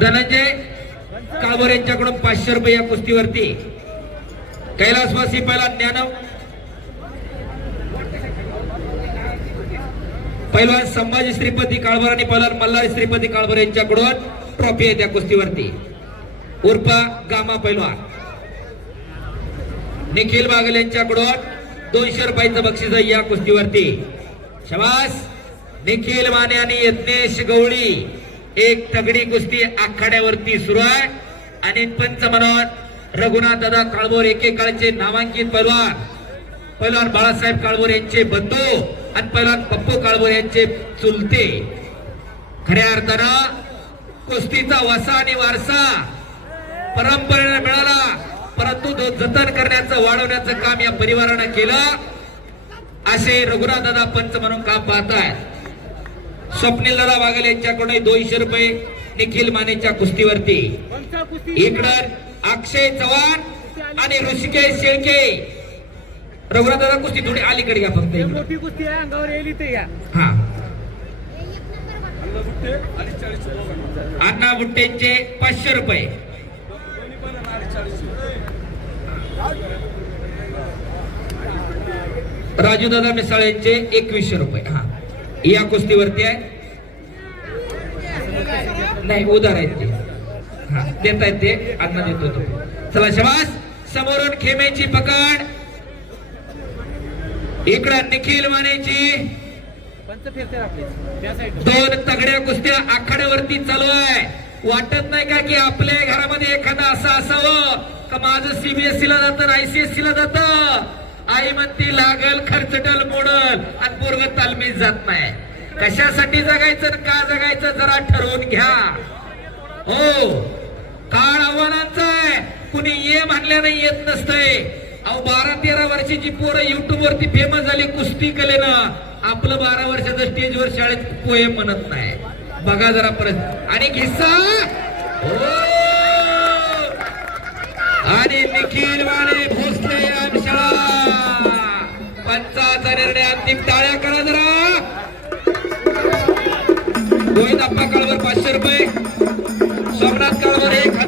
धनंजय काळभोर यांच्याकडून 500 रुपये या कुस्तीवरती. कैलासवासी पहिला ज्ञानव, पहिलवान संभाजी श्रीपती काळभोर आणि पहिलवान मल्हारी श्रीपती काळभोर यांच्याकडून ट्रॉफी आहे त्या कुस्तीवरती. उर्फ गामा पहिलवान. निखिल बागल यांच्याकडून 200 रुपयाचं बक्षीस आहे या कुस्तीवरती. शाबास. निखिल माने आणि यज्ञेश गवळी एक तगडी कुस्ती आखाड्यावरती सुरू आहे. आणि पंच म्हणून रघुनाथ दादा काळभोर एकेकाळचे नामांकित पहिलवान बाळासाहेब काळभोर यांचे बंधू आणि पहिलवान पप्पू काळभोर यांचे चुलते. खऱ्या अर्थानं कुस्तीचा वसा आणि वारसा परंपरेने मिळाला, परंतु तो जतन करण्याचं वाढवण्याचं काम या परिवारानं केलं असे रघुनाथ दादा पंच म्हणून काम पाहतायत. स्वप्नील दादा बागल यांच्याकडून 200 रुपये निखिल मानेच्या कुस्तीवरती. इकडं अक्षय चव्हाण आणि ऋषिकेश शेळके. रघुनाथ दादा कुस्ती थोडी अलीकडे घ्या फक्त. मोठी कुस्ती आहे, अंगावर येईल ते या. हा. अण्णा बुट्टेंचे 500 रुपये. राजू दादा मिसाळेंचे 2100 रुपये. हा या कुस्तीवरती आहे. नाही उधार आहेत ते. हा देत आहेत ते. अण्णा देतो तो. चला शाबास. समोरून खेमेची पकड. इकडं निखिल मानेची 2 तगड्या कुस्त्या आखाड्यावरती चालू आहे. वाटत नाही का की आपल्या घरामध्ये एखादं असं असावं का माझं सीबीएसई ला जातं, आयसीएसई ला जातं, आई म्हणती लागल खर्चटल मोडल आणि पोरग तालमीत जात नाही. कशासाठी जगायचं का जगायचं जरा ठरवून घ्या. हो काळ आव्हानांचा आहे. कुणी ये म्हणल्याने येत नसतंय. अहो 12-13 वर्षाची पोरं युट्यूब वरती फेमस झाली कुस्ती कलेनं. आपलं 12 वर्षाचं स्टेजवर शाळेत पोएम म्हणत नाही. बघा जरा परत. आणि किस्सा आणि निखिल माने भोसले शाळा. पंचाचा निर्णय अंतिम. टाळ्या करा जरा. गोविंद अप्पा काळभोर 500 रुपये. सोमनाथ काळभोर 1000.